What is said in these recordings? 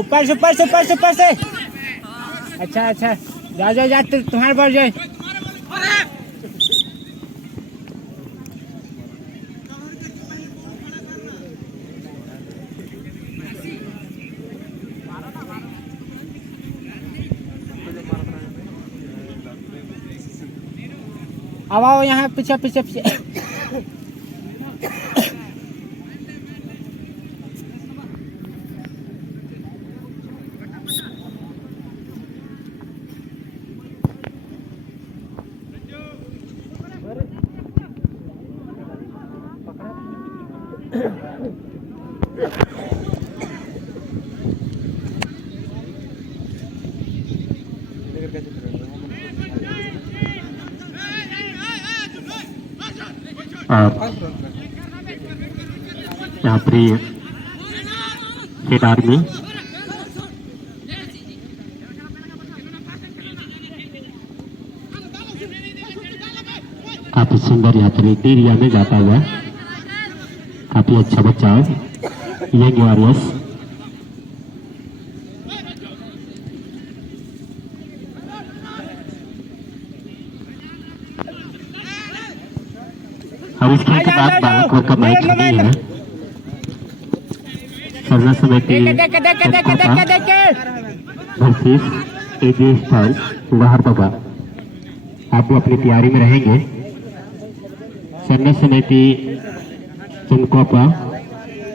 ऊपर से ऊपर से ऊपर से ऊपर से। अच्छा अच्छा, जा जा जा, तुम्हारे पास जाए। अब आओ यहाँ पीछे पीछे पीछे। यहाँ पर रेड आर्मी काफी सुंदर यहाँ पर एरिया में जाता हुआ, काफी अच्छा बचाव। यंग वॉरियर्स और इस खेल के बाद बालकों का मैच नहीं है। सरना समिति वर्सेस एजी स्टाइल लोहारदगा। आप अपनी तैयारी में रहेंगे। सरना समिति चंदकोपा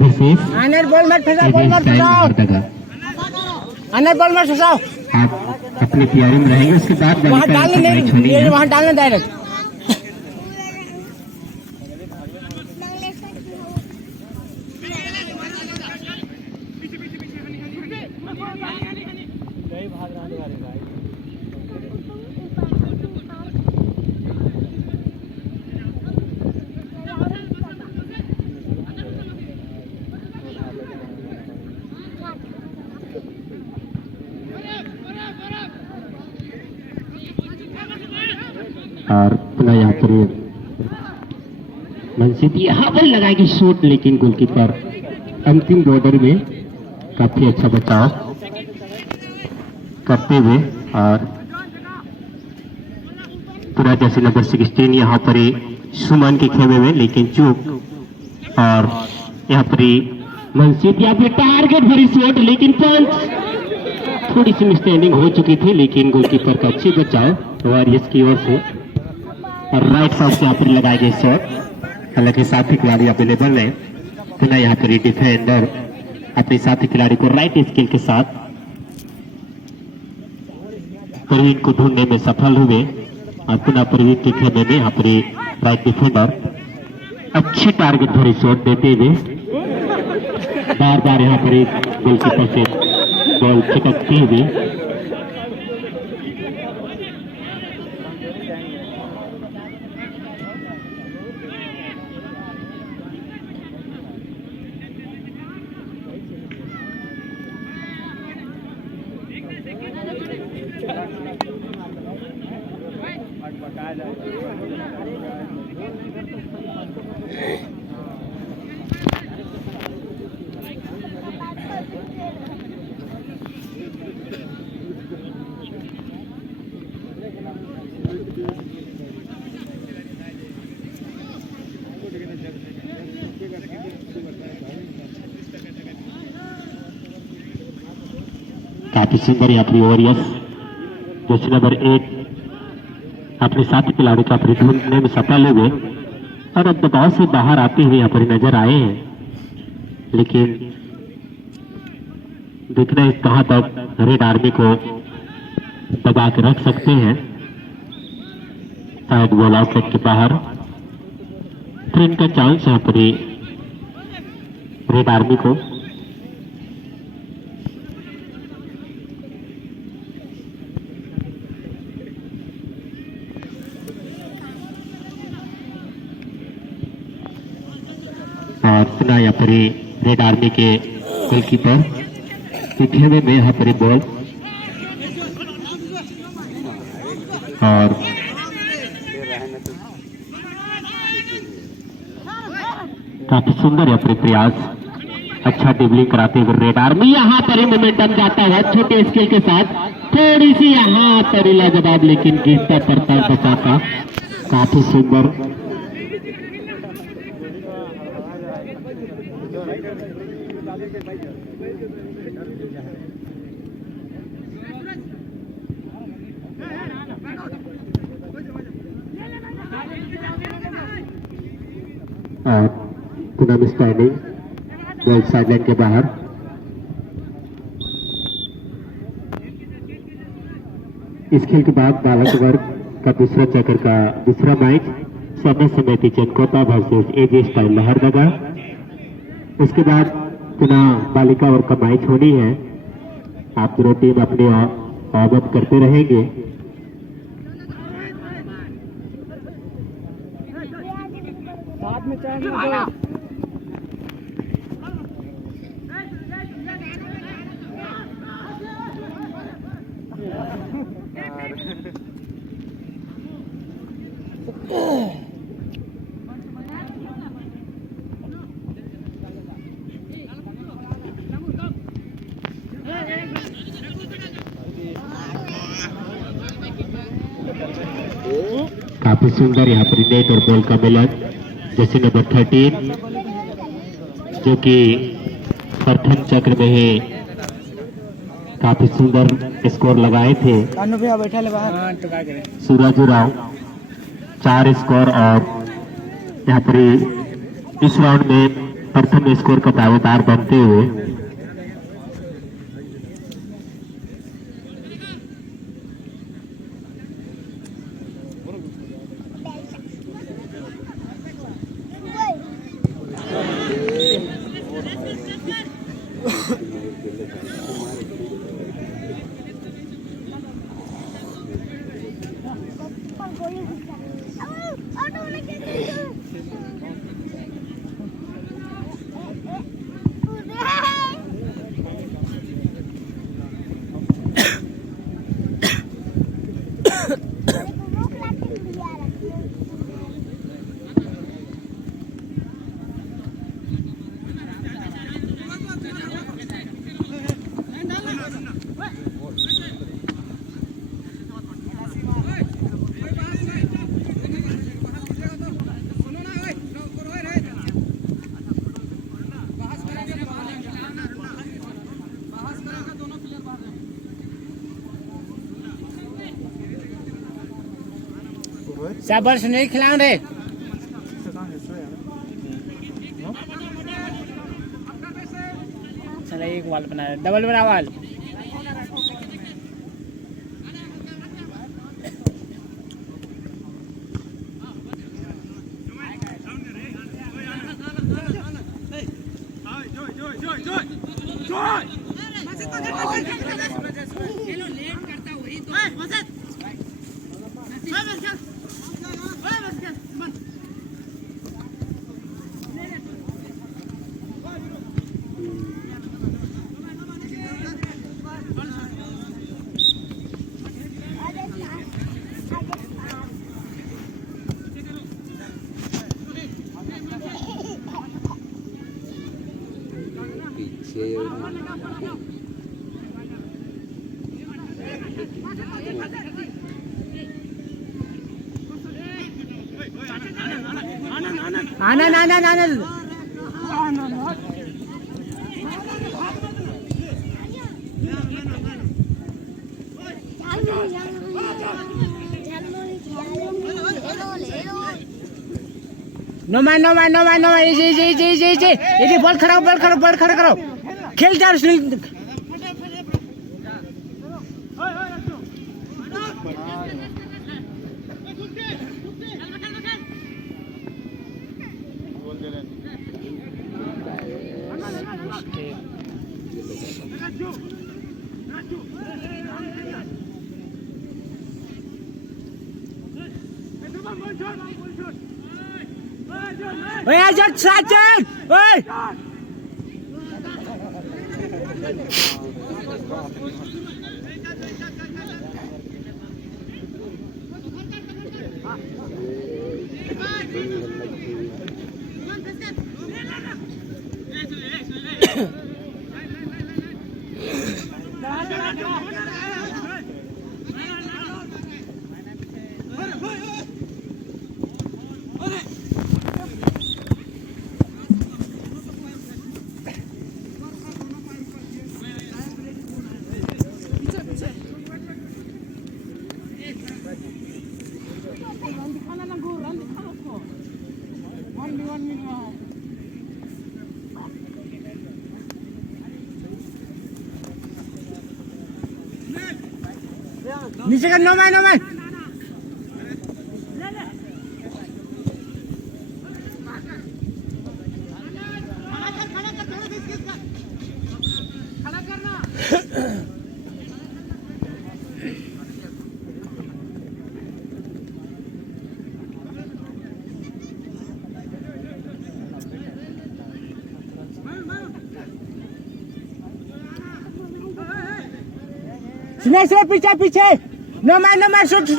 वर्सेस लोहारदगा। बॉल मत फंसाओ। आप अपनी तैयारी में रहेंगे। उसके बाद वहाँ डालने नहीं, वहाँ डालना डायरेक्ट। और पुनः यहाँ पर मनसीद यहाँ पर लगाएगी शॉट, लेकिन गोलकीपर अंतिम बॉर्डर में काफी अच्छा बचाव करते हुए। और पूरा जैसे नंबर 16 यहाँ पर सुमन के खेमे में, लेकिन चूक। और यहाँ पर मनसीद यहाँ पे टारगेट भरी शॉट, लेकिन पंच थोड़ी सी मिसस्टैंडिंग हो चुकी थी, लेकिन गोलकीपर का अच्छी बचाव वॉरियर्स की ओर से। और राइट साइड से यहाँ पर लगाए गए शॉट, हालांकि साथी खिलाड़ी अवेलेबल है। पुनः यहाँ पर डिफेंडर अपने साथी खिलाड़ी को राइट स्किल के साथ प्रवीण को ढूंढने में सफल हुए। और पुनः प्रवीण के खेमे में यहाँ पर राइट डिफेंडर अच्छी टारगेट भरी शॉट देते हुए बार बार यहाँ पर गोलकीपर से बॉल छिटकते हुए। काफी सुंदर यहाँ पर वॉरियर्स जैसे नंबर 1 अपने साथी खिलाड़ी का ढूंढने में सफल हुए और अब दबाव से बाहर आते हुए यहाँ पर नजर आए हैं। लेकिन देखना है कहां तक रेड आर्मी को दबा के रख सकते हैं। शायद बॉल आउटसाइड के बाहर ट्रेन का चांस यहाँ पर रेड आर्मी को। और पुनः यहाँ पर रेड आर्मी के गोलकीपर खेमे में यहाँ पर बॉल और काफी सुंदर यहाँ पर प्रयास अच्छा ड्रिबलिंग कराते हुए रेड आर्मी। यहाँ पर ही मोमेंटम जाता है छोटे स्केल के साथ, थोड़ी सी यहाँ पर लाजवाब, लेकिन गिरता पड़ता बचाता, काफी सुंदर। और पूनम स्टैंडिंग बॉल साइडलाइन के बाहर। इस खेल के बाद बालक वर्ग का दूसरा चक्र का दूसरा मैच समय समिति चनकोटा वर्सेस एजे स्टाइल लहरनगर। उसके बाद पुनः बालिका वर्ग का मैच होनी है। आप दोनों टीम अपने अवगत करते रहेंगे। साथ में चाय काफी सुंदर यहाँ पर नेट और बॉल का मिलन, जैसे नंबर 13 जो कि प्रथम चक्र में ही काफी सुंदर स्कोर लगाए थे। सूरज राव 4 स्कोर, और यहाँ पर इस राउंड में प्रथम स्कोर का दावेदार बनते हुए शाबाश, नहीं खिलाओ रे। चला एक वाल बना, डबल बना वाल। आना ना ना ना ना no man no man no man no man, easy ball खड़ा करो खेल जा। ओए आजाद साजन, ओए नीचे का नो मैन सुने पीछे पीछे नो मैन शूट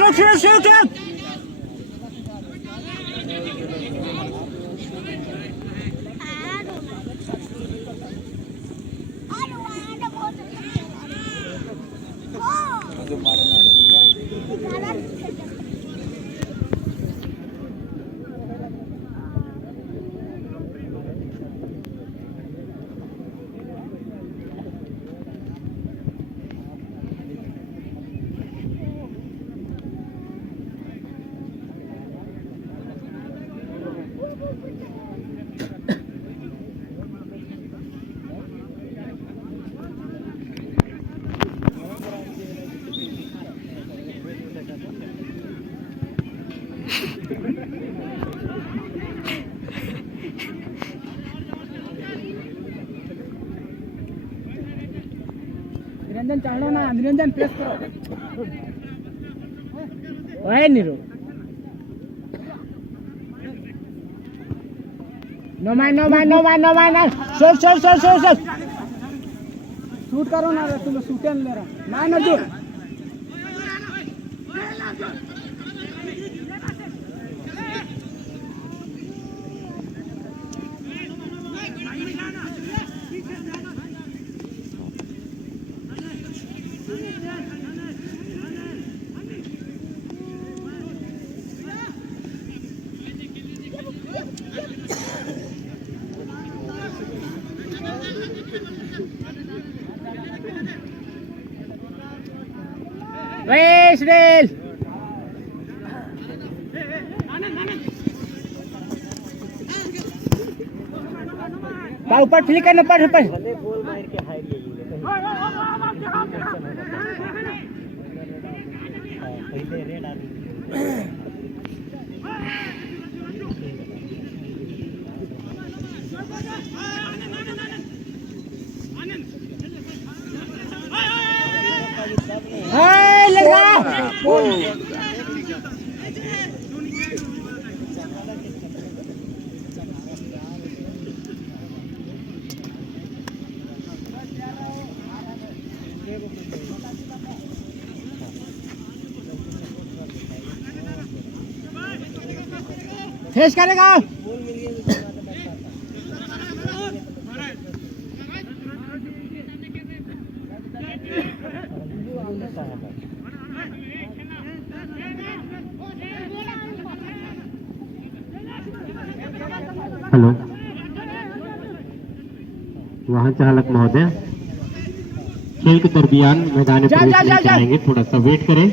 निरंजन चालो ना निरंजन प्रेस करो ओए नीरू नो मैन शूट करो ना तुम शूटे ले रहा मैन अर्जुन Israel ऊपर फ्लिक करना ऊपर गोल मार के हाइड ले पहले रेड आ फेस करेगा हेलो वाहन चालक महोदय खेल के दरमियान मैदान में प्रवेश नहीं करेंगे थोड़ा सा वेट करें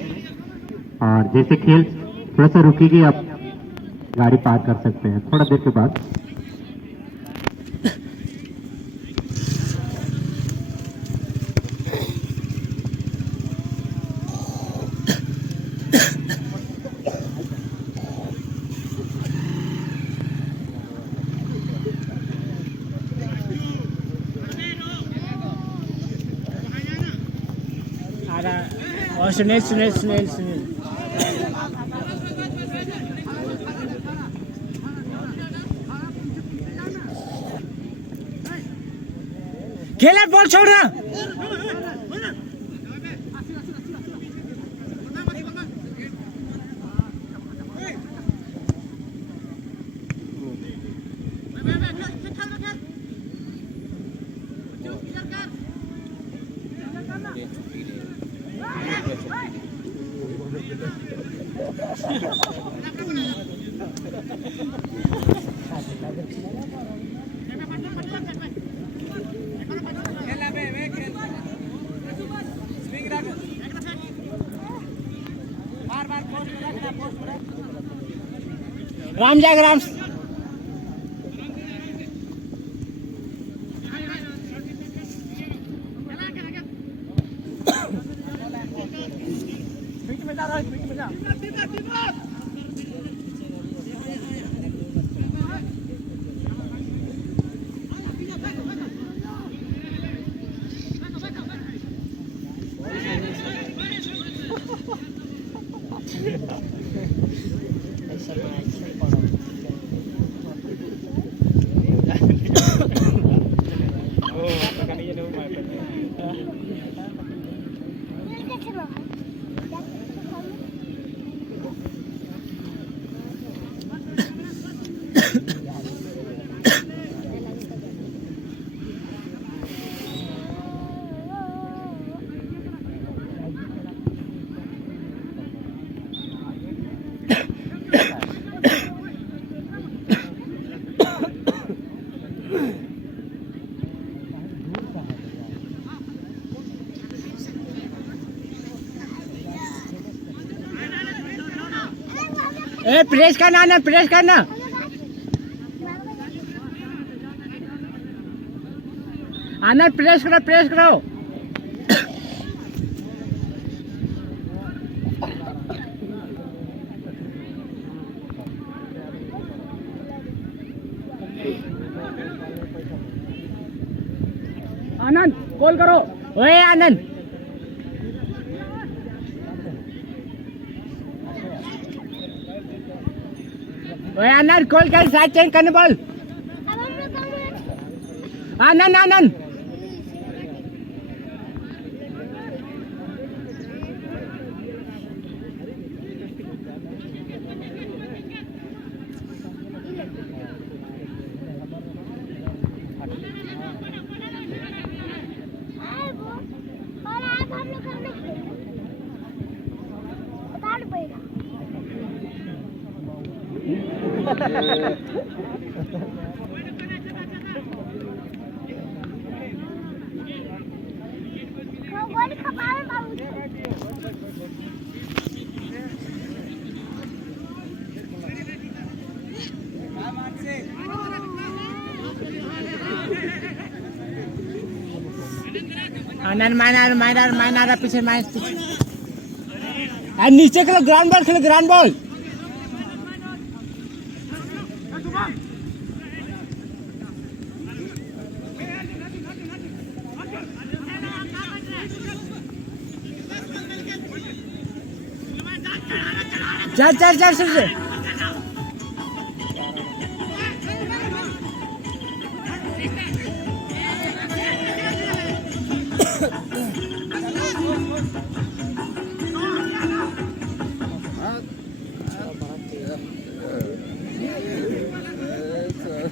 और जैसे खेल थोड़ा सा रुकेगी आप गाड़ी पार कर सकते हैं थोड़ा देर के बाद और सुनील खेला बॉल छोड़ना राम जाग राम ए प्रेस करना ना प्रेस करना आनंद प्रेस करो आनंद कॉल करो ओए आनंद ओए आनंद कॉल कर साइड चेंज करने बोल आनंद आनंद आनंद माइनर पीछे नीचे खेलो ग्राउंड बॉल चल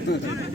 Good.